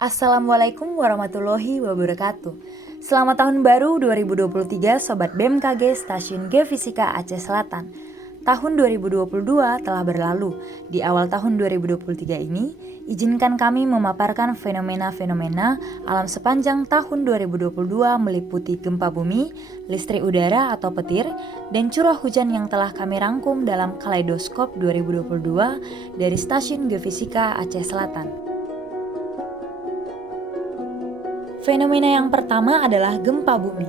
Assalamualaikum warahmatullahi wabarakatuh. Selamat tahun baru 2023 Sobat BMKG Stasiun Geofisika Aceh Selatan. Tahun 2022 telah berlalu. Di awal tahun 2023 ini, izinkan kami memaparkan fenomena-fenomena alam sepanjang tahun 2022 meliputi gempa bumi, listrik udara atau petir, dan curah hujan yang telah kami rangkum dalam Kaleidoskop 2022 dari Stasiun Geofisika Aceh Selatan. Fenomena yang pertama adalah gempa bumi.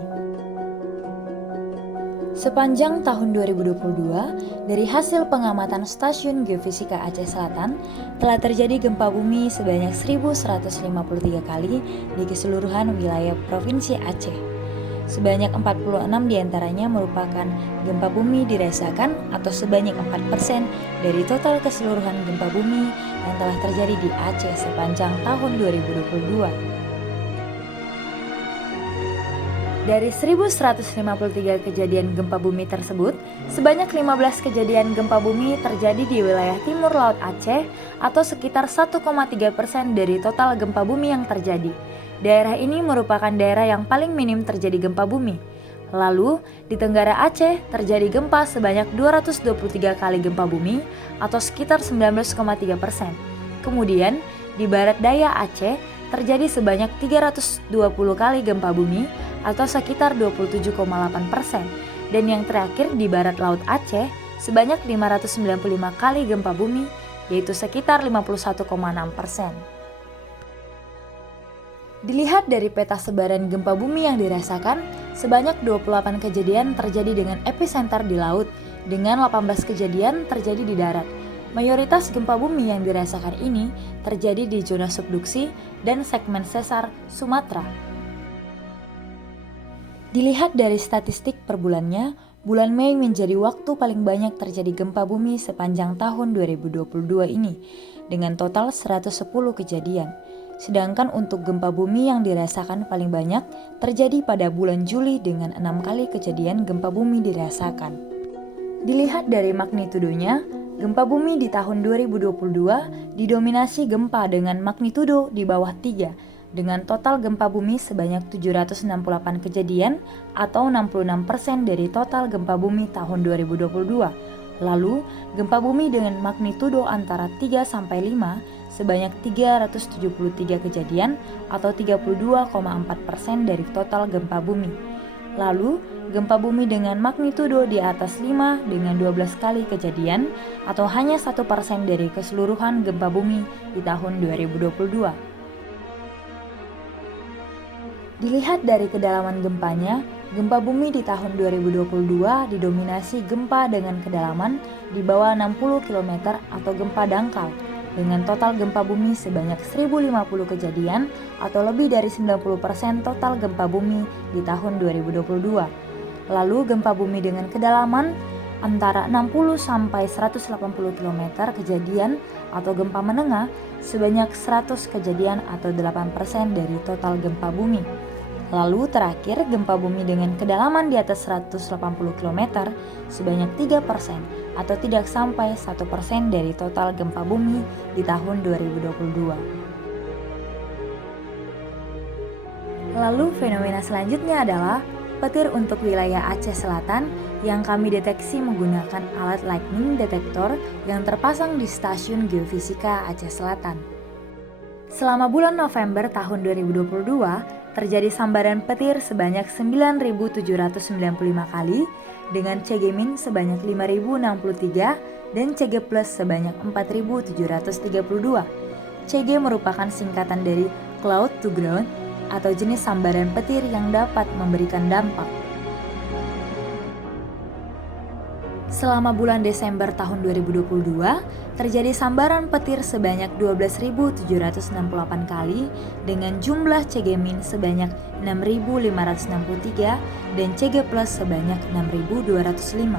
Sepanjang tahun 2022, dari hasil pengamatan Stasiun Geofisika Aceh Selatan, telah terjadi gempa bumi sebanyak 1153 kali di keseluruhan wilayah Provinsi Aceh. Sebanyak 46 diantaranya merupakan gempa bumi dirasakan atau sebanyak 4% dari total keseluruhan gempa bumi yang telah terjadi di Aceh sepanjang tahun 2022. Dari 1153 kejadian gempa bumi tersebut, sebanyak 15 kejadian gempa bumi terjadi di wilayah timur laut Aceh atau sekitar 1,3% dari total gempa bumi yang terjadi. Daerah ini merupakan daerah yang paling minim terjadi gempa bumi. Lalu, di Tenggara Aceh terjadi gempa sebanyak 223 kali gempa bumi atau sekitar 19,3%. Kemudian, di Barat Daya Aceh terjadi sebanyak 320 kali gempa bumi atau sekitar 27,8%, dan yang terakhir di barat laut Aceh sebanyak 595 kali gempa bumi, yaitu sekitar 51,6%. Dilihat dari peta sebaran gempa bumi yang dirasakan, sebanyak 28 kejadian terjadi dengan epicenter di laut, dengan 18 kejadian terjadi di darat. Mayoritas gempa bumi yang dirasakan ini terjadi di zona subduksi dan segmen sesar Sumatera. Dilihat dari statistik per bulannya, bulan Mei menjadi waktu paling banyak terjadi gempa bumi sepanjang tahun 2022 ini, dengan total 110 kejadian. Sedangkan untuk gempa bumi yang dirasakan paling banyak terjadi pada bulan Juli dengan 6 kali kejadian gempa bumi dirasakan. Dilihat dari magnitudonya, gempa bumi di tahun 2022 didominasi gempa dengan magnitudo di bawah 3, dengan total gempa bumi sebanyak 768 kejadian atau 66% dari total gempa bumi tahun 2022. Lalu, gempa bumi dengan magnitudo antara 3-5 sebanyak 373 kejadian atau 32,4% dari total gempa bumi. Lalu, gempa bumi dengan magnitudo di atas 5 dengan 12 kali kejadian atau hanya 1% dari keseluruhan gempa bumi di tahun 2022. Dilihat dari kedalaman gempanya, gempa bumi di tahun 2022 didominasi gempa dengan kedalaman di bawah 60 km atau gempa dangkal, dengan total gempa bumi sebanyak 1050 kejadian atau lebih dari 90% total gempa bumi di tahun 2022. Lalu gempa bumi dengan kedalaman antara 60 sampai 180 km kejadian atau gempa menengah sebanyak 100 kejadian atau 8% dari total gempa bumi. Lalu terakhir gempa bumi dengan kedalaman di atas 180 km sebanyak 3% atau tidak sampai 1% dari total gempa bumi di tahun 2022. Lalu fenomena selanjutnya adalah petir untuk wilayah Aceh Selatan yang kami deteksi menggunakan alat lightning detector yang terpasang di Stasiun Geofisika Aceh Selatan. Selama bulan November tahun 2022, terjadi sambaran petir sebanyak 9.795 kali dengan CG min sebanyak 5.063 dan CG plus sebanyak 4.732. CG merupakan singkatan dari cloud to ground atau jenis sambaran petir yang dapat memberikan dampak. Selama bulan Desember tahun 2022, terjadi sambaran petir sebanyak 12.768 kali dengan jumlah CG min sebanyak 6.563 dan CG plus sebanyak 6.205.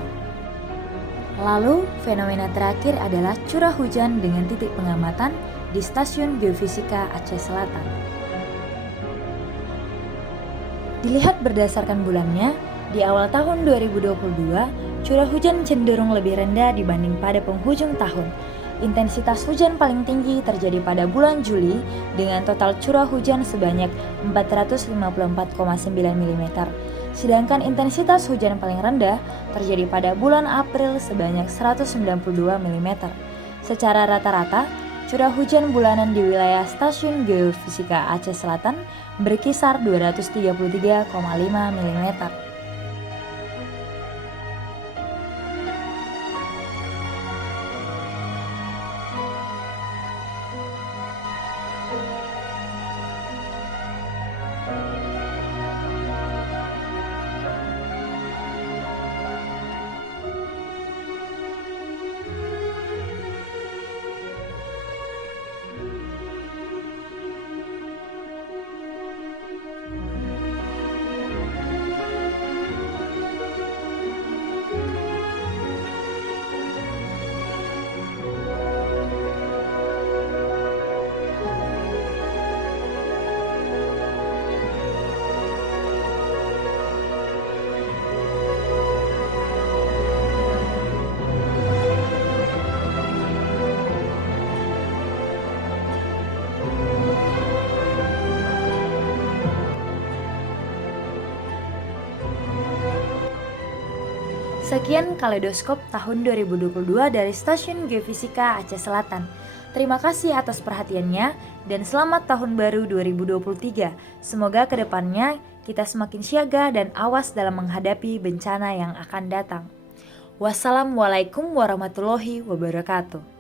Lalu, fenomena terakhir adalah curah hujan dengan titik pengamatan di Stasiun Geofisika Aceh Selatan. Dilihat berdasarkan bulannya, di awal tahun 2022, curah hujan cenderung lebih rendah dibanding pada penghujung tahun. Intensitas hujan paling tinggi terjadi pada bulan Juli dengan total curah hujan sebanyak 454,9 mm. Sedangkan intensitas hujan paling rendah terjadi pada bulan April sebanyak 192 mm. Secara rata-rata, curah hujan bulanan di wilayah Stasiun Geofisika Aceh Selatan berkisar 233,5 mm. Sekian Kaleidoskop tahun 2022 dari Stasiun Geofisika Aceh Selatan. Terima kasih atas perhatiannya dan selamat tahun baru 2023. Semoga kedepannya kita semakin siaga dan awas dalam menghadapi bencana yang akan datang. Wassalamualaikum warahmatullahi wabarakatuh.